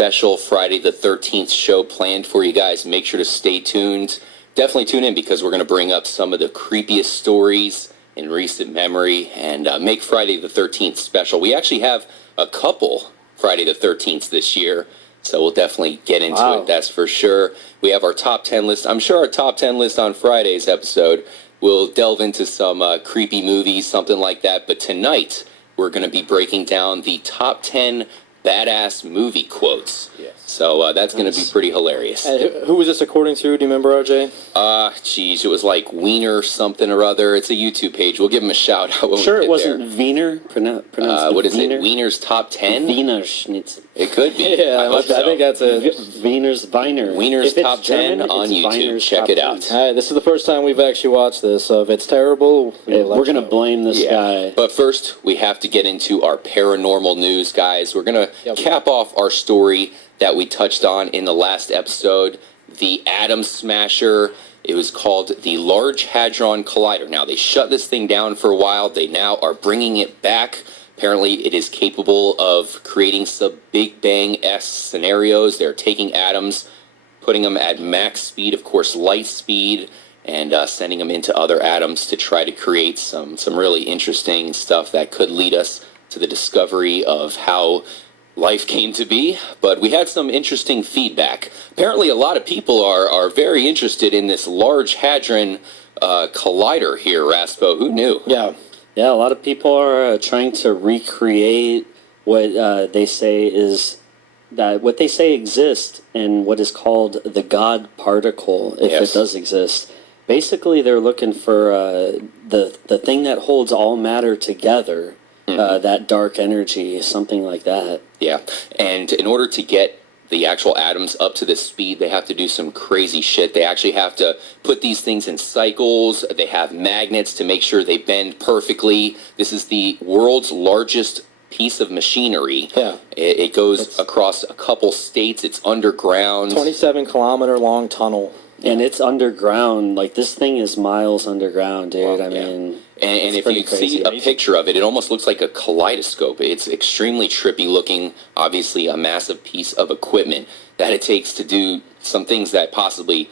special Friday the 13th show planned for you guys. Make sure to stay tuned. Definitely tune in because we're going to bring up some of the creepiest stories in recent memory and make Friday the 13th special. We actually have a couple Friday the 13th this year, so we'll definitely get into it, that's for sure. We have our top 10 list. I'm sure our top 10 list on Friday's episode will delve into some creepy movies, something like that. But tonight, we're going to be breaking down the top 10 badass movie quotes. Yes. So that's going to be pretty hilarious. Who was this according to? Do you remember, RJ? Geez, it was like Wiener something or other. It's a YouTube page. We'll give him a shout out when we get there. Sure, it wasn't Wiener? Pronounced what is Wiener? it? Wiener's top 10? Wiener Schnitzel. It could be. Yeah, I think that's a... Wiener's Viner. Wiener's top 10 on YouTube. Check it out. All right, this is the first time we've actually watched this, so if it's terrible... we're going to blame this guy. But first, we have to get into our paranormal news, guys. We're going to cap off our story that we touched on in the last episode, the Atom Smasher. It was called the Large Hadron Collider. Now, they shut this thing down for a while. They now are bringing it back. Apparently, it is capable of creating some Big Bang-esque scenarios. They're taking atoms, putting them at max speed, of course, light speed, and sending them into other atoms to try to create some really interesting stuff that could lead us to the discovery of how life came to be. But we had some interesting feedback. Apparently, a lot of people are very interested in this Large Hadron Collider here, Raspo. Who knew? Yeah, a lot of people are trying to recreate what they say exists and what is called the God particle, if it does exist. Basically, they're looking for the thing that holds all matter together, that dark energy, something like that. Yeah, and in order to get the actual atoms up to this speed, they have to do some crazy shit. They actually have to put these things in cycles. They have magnets to make sure they bend perfectly. This is the world's largest piece of machinery. Yeah. It goes across a couple states. It's underground. 27-kilometer long tunnel. And it's underground. Like, this thing is miles underground, dude. I mean... And if you see a picture of it, it almost looks like a kaleidoscope. It's extremely trippy looking, obviously a massive piece of equipment that it takes to do some things that possibly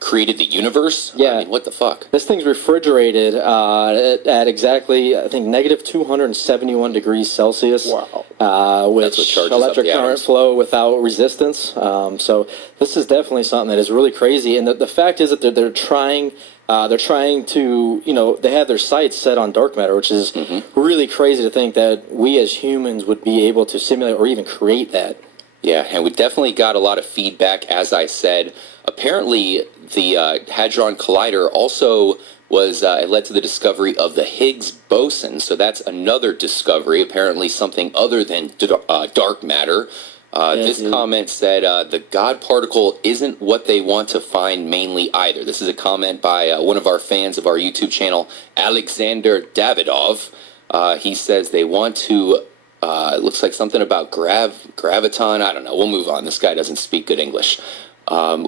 created the universe. Yeah. I mean, what the fuck? This thing's refrigerated at exactly, I think, negative 271 degrees Celsius. Wow. With electric current flow without resistance. So this is definitely something that is really crazy. And the fact is that they're trying to, they have their sights set on dark matter, which is really crazy to think that we as humans would be able to simulate or even create that. Yeah, and we definitely got a lot of feedback, as I said. Apparently, the Hadron Collider also was led to the discovery of the Higgs boson, so that's another discovery, apparently something other than dark matter. This comment said, the God particle isn't what they want to find mainly either. This is a comment by one of our fans of our YouTube channel, Alexander Davidov. He says they want to, it looks like something about graviton. I don't know. We'll move on. This guy doesn't speak good English.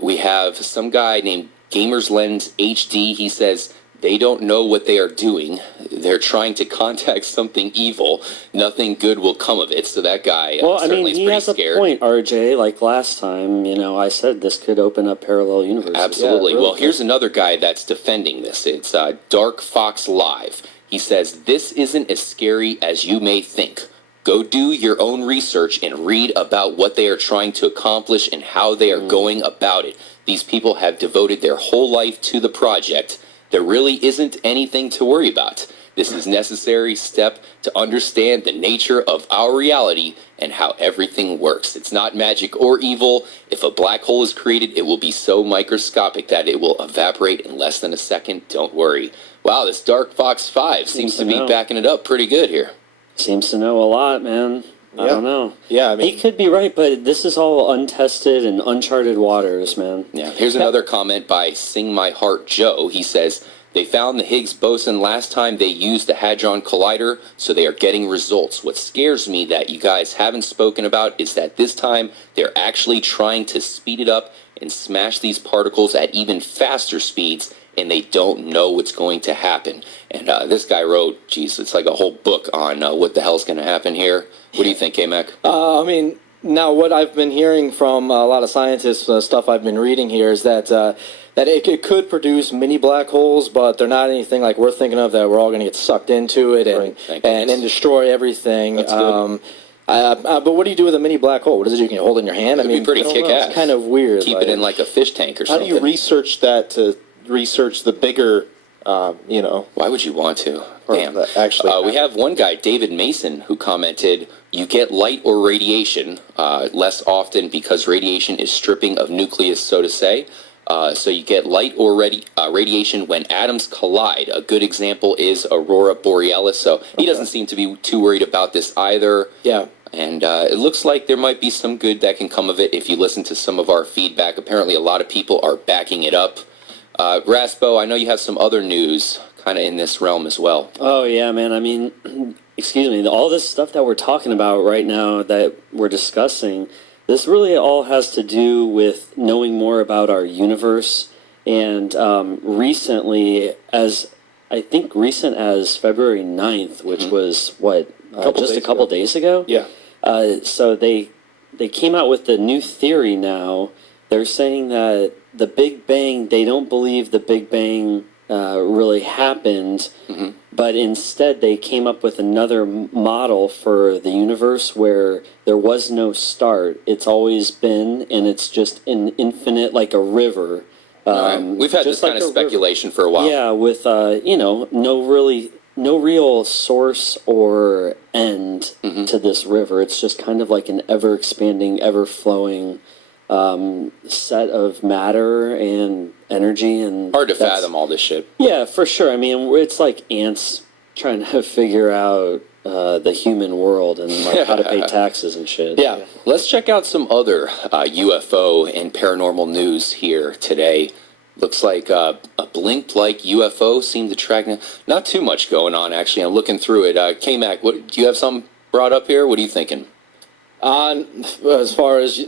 We have some guy named Gamers Lens HD. He says, they don't know what they are doing. They're trying to contact something evil. Nothing good will come of it. So that guy certainly is pretty scared. He has a point, RJ. Like last time, I said this could open up parallel universes. Absolutely. Yeah, really well, here's another guy that's defending this. It's Dark Fox Live. He says, this isn't as scary as you may think. Go do your own research and read about what they are trying to accomplish and how they are going about it. These people have devoted their whole life to the project. There really isn't anything to worry about. This is a necessary step to understand the nature of our reality and how everything works. It's not magic or evil. If a black hole is created, it will be so microscopic that it will evaporate in less than a second. Don't worry. Wow, this Dark Fox 5 seems to be backing it up pretty good here. Seems to know a lot, man. I don't know. Yeah, I mean... He could be right, but this is all untested and uncharted waters, man. Yeah, here's another comment by Sing My Heart Joe. He says, they found the Higgs boson last time they used the Hadron Collider, so they are getting results. What scares me that you guys haven't spoken about is that this time they're actually trying to speed it up and smash these particles at even faster speeds, and they don't know what's going to happen. And this guy wrote, geez, it's like a whole book on what the hell's going to happen here. What do you think, K-Mac? I mean, Now, what I've been hearing from a lot of scientists, stuff I've been reading here, is that it could produce mini black holes, but they're not anything like we're thinking of that we're all going to get sucked into it and destroy everything. That's good. But what do you do with a mini black hole? What is it you can hold in your hand? It'd be pretty kick-ass. It's kind of weird. Keep it in like a fish tank or something. How do you research that to research the bigger, Why would you want to? Damn. Actually, we have one guy, David Mason, who commented, you get light or radiation less often because radiation is stripping of nucleus, so to say. So you get light or radiation when atoms collide. A good example is Aurora Borealis. So he doesn't seem to be too worried about this either. Yeah. And it looks like there might be some good that can come of it if you listen to some of our feedback. Apparently a lot of people are backing it up. Raspo, I know you have some other news kind of in this realm as well. Oh, yeah, man. I mean, excuse me, all this stuff that we're talking about right now that we're discussing, this really all has to do with knowing more about our universe. And recently, recent as February 9th, which was, just a couple days ago? Yeah. So they came out with the new theory now. They're saying that the Big Bang, they don't believe the Big Bang really happened, but instead they came up with another model for the universe where there was no start. It's always been, and it's just an infinite, like a river. We've had this kind of speculation for a while. Yeah, with no real source or end to this river. It's just kind of like an ever-expanding, ever-flowing set of matter and energy. And hard to fathom all this shit. Yeah, for sure. I mean, it's like ants trying to figure out the human world and like how to pay taxes and shit. Yeah. Let's check out some other UFO and paranormal news here today. Looks like a Blimp-like UFO seemed to track. Not too much going on, actually. I'm looking through it. K-Mac, do you have something brought up here? What are you thinking? As far as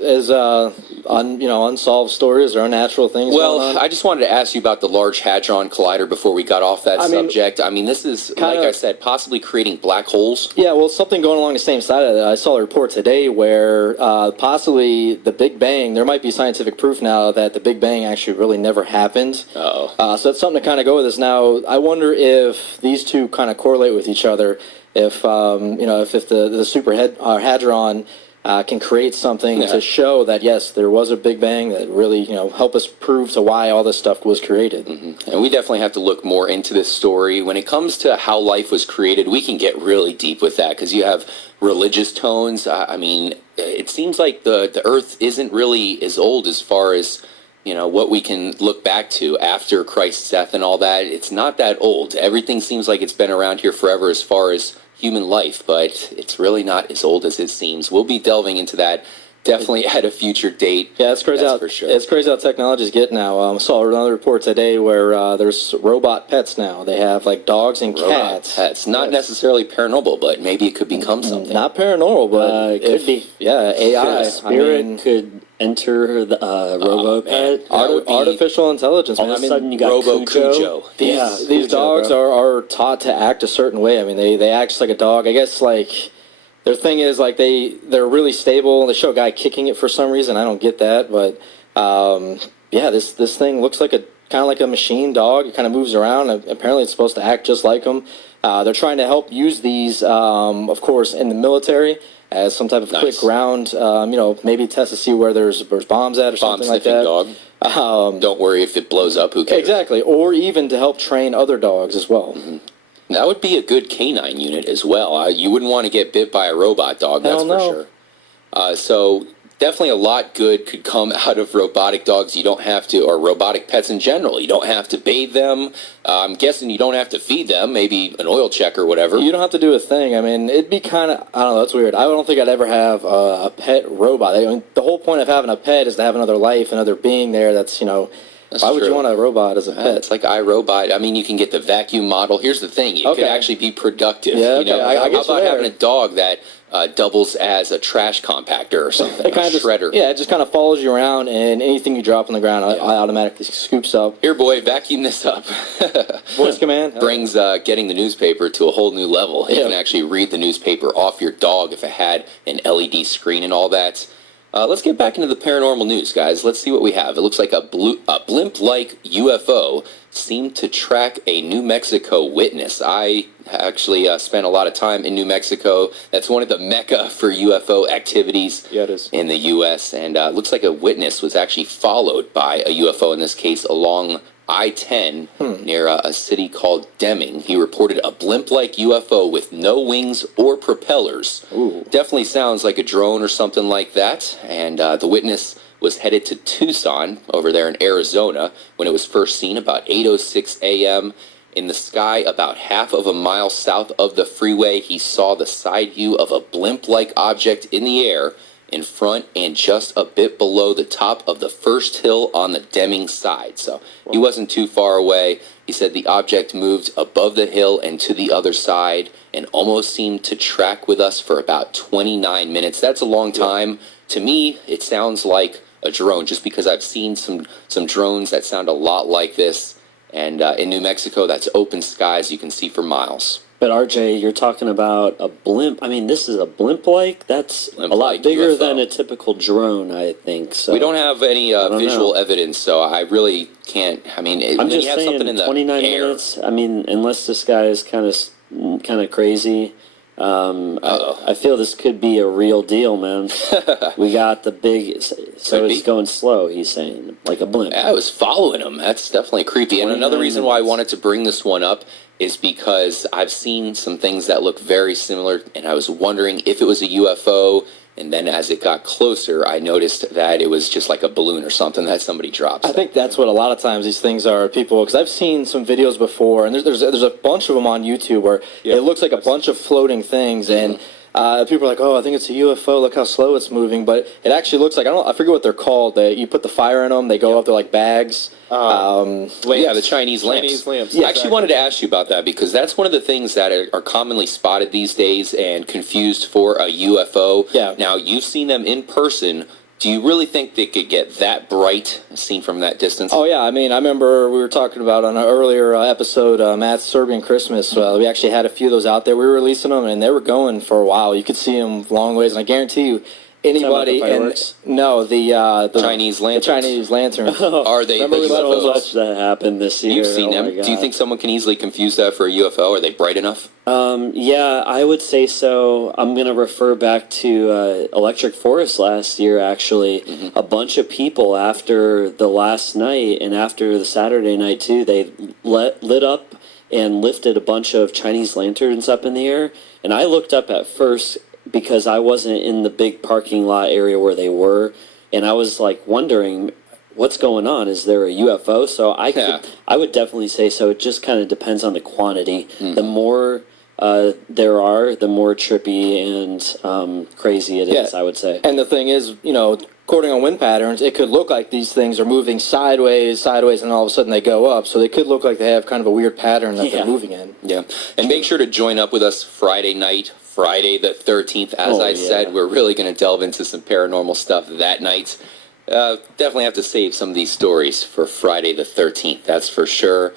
unsolved stories or unnatural things. Well, I just wanted to ask you about the Large Hadron Collider before we got off that subject. I mean, this is, like I said, possibly creating black holes. Yeah, well, something going along the same side of that. I saw a report today where possibly the Big Bang, there might be scientific proof now that the Big Bang actually really never happened. Uh-oh. So that's something to kind of go with this. Now, I wonder if these two kind of correlate with each other. If the super hadron can create something to show that, yes, there was a Big Bang that really, help us prove to why all this stuff was created. And we definitely have to look more into this story. When it comes to how life was created, we can get really deep with that because you have religious tones. I mean, it seems like the Earth isn't really as old as far as, what we can look back to after Christ's death and all that. It's not that old. Everything seems like it's been around here forever as far as human life, but it's really not as old as it seems. We'll be delving into that definitely at a future date. Yeah, it's crazy. For sure. It's crazy how technology's getting now. I saw another report today where there's robot pets now. They have like dogs and cats. Pets, not necessarily paranormal, but maybe it could become something. Not paranormal, but it could be. Yeah, AI. A spirit could enter the RoboPet. Artificial intelligence. All of a sudden, you got Cujo. These dogs are taught to act a certain way. I mean, they act just like a dog. I guess like their thing is like they're really stable. They show a guy kicking it for some reason. I don't get that, but this thing looks like kind of like a machine dog. It kind of moves around. Apparently, it's supposed to act just like them. They're trying to help use these, of course, in the military as some type of quick ground, maybe test to see where there's bombs at or something like that. Dog. Don't worry if it blows up, who cares? Exactly, or even to help train other dogs as well. That would be a good canine unit as well. You wouldn't want to get bit by a robot dog, that's for sure. So definitely a lot good could come out of robotic dogs. You don't have to, or robotic pets in general. You don't have to bathe them. I'm guessing you don't have to feed them, maybe an oil check or whatever. You don't have to do a thing. I mean, it'd be kind of, I don't know, that's weird. I don't think I'd ever have a pet robot. I mean, the whole point of having a pet is to have another life, another being there that's, why would you want a robot as a pet? It's like iRobot. I mean, you can get the vacuum model. Here's the thing. It could actually be productive. Yeah, okay. How about having a dog that doubles as a trash compactor or something, It kind of shredder. it just kind of follows you around, and anything you drop on the ground, I automatically scoops up. Here, boy, vacuum this up. Voice command. Brings getting the newspaper to a whole new level. You can actually read the newspaper off your dog if it had an LED screen and all that. Let's get back into the paranormal news, guys. Let's see what we have. It looks like a blimp-like UFO seemed to track a New Mexico witness. I actually spent a lot of time in New Mexico. That's one of the mecca for UFO activities in the U.S. And it looks like a witness was actually followed by a UFO, in this case, along I-10 near a city called Deming. He reported a blimp-like UFO with no wings or propellers. Ooh. Definitely sounds like a drone or something like that. And the witness was headed to Tucson over there in Arizona when it was first seen about 8:06 a.m. In the sky about half of a mile south of the freeway. He saw the side view of a blimp-like object in the air in front and just a bit below the top of the first hill on the Deming side. So he wasn't too far away. He said the object moved above the hill and to the other side and almost seemed to track with us for about 29 minutes. That's a long time. To me, it sounds like a drone, just because I've seen some drones that sound a lot like this. And in New Mexico, that's open skies you can see for miles. But RJ, you're talking about a blimp. I mean, this is a blimp-like? That's a lot bigger UFO. Than a typical drone, I think. So we don't have any visual evidence, so I really can't. I mean, I'm when just you have saying, something in the 29 air, minutes. I mean, unless this guy is kind of crazy. I feel this could be a real deal, man. We got the big, so it's going slow, he's saying, like a blimp. I was following him. That's definitely creepy. And another reason why I wanted to bring this one up is because I've seen some things that look very similar, and I was wondering if it was a UFO. And then as it got closer, I noticed that it was just like a balloon or something that somebody dropped. I think that's what a lot of times these things are, people, because I've seen some videos before, and there's a bunch of them on YouTube where it looks like a bunch of floating things, and people are like, oh, I think it's a UFO, look how slow it's moving, but it actually looks like, I forget what they're called, you put the fire in them, they go up, they're like bags. The Chinese lamps. I actually wanted to ask you about that, because that's one of the things that are commonly spotted these days and confused for a UFO. Yeah. Now, you've seen them in person. Do you really think they could get that bright seen from that distance? Oh, yeah. I mean, I remember we were talking about on an earlier episode, Matt's Serbian Christmas. We actually had a few of those out there. We were releasing them, and they were going for a while. You could see them long ways, and I guarantee you, anybody the Chinese lanterns. The Chinese lanterns. Are they Remember the UFOs? so much that happened this year. You've seen them. Do you think someone can easily confuse that for a UFO? Are they bright enough? Yeah, I would say so. I'm going to refer back to Electric Forest last year, actually. A bunch of people after the last night and after the Saturday night, too, they lit up and lifted a bunch of Chinese lanterns up in the air. And I looked up at first because I wasn't in the big parking lot area where they were, and I was like wondering what's going on. Is there a UFO? So I would definitely say so. It just kind of depends on the quantity. The more there are, the more trippy and crazy it is, I would say. And the thing is, according on wind patterns, it could look like these things are moving sideways, and all of a sudden they go up. So they could look like they have kind of a weird pattern that they're moving in. Yeah. And make sure to join up with us Friday night, Friday the 13th. As I said, we're really going to delve into some paranormal stuff that night. Definitely have to save some of these stories for Friday the 13th, that's for sure.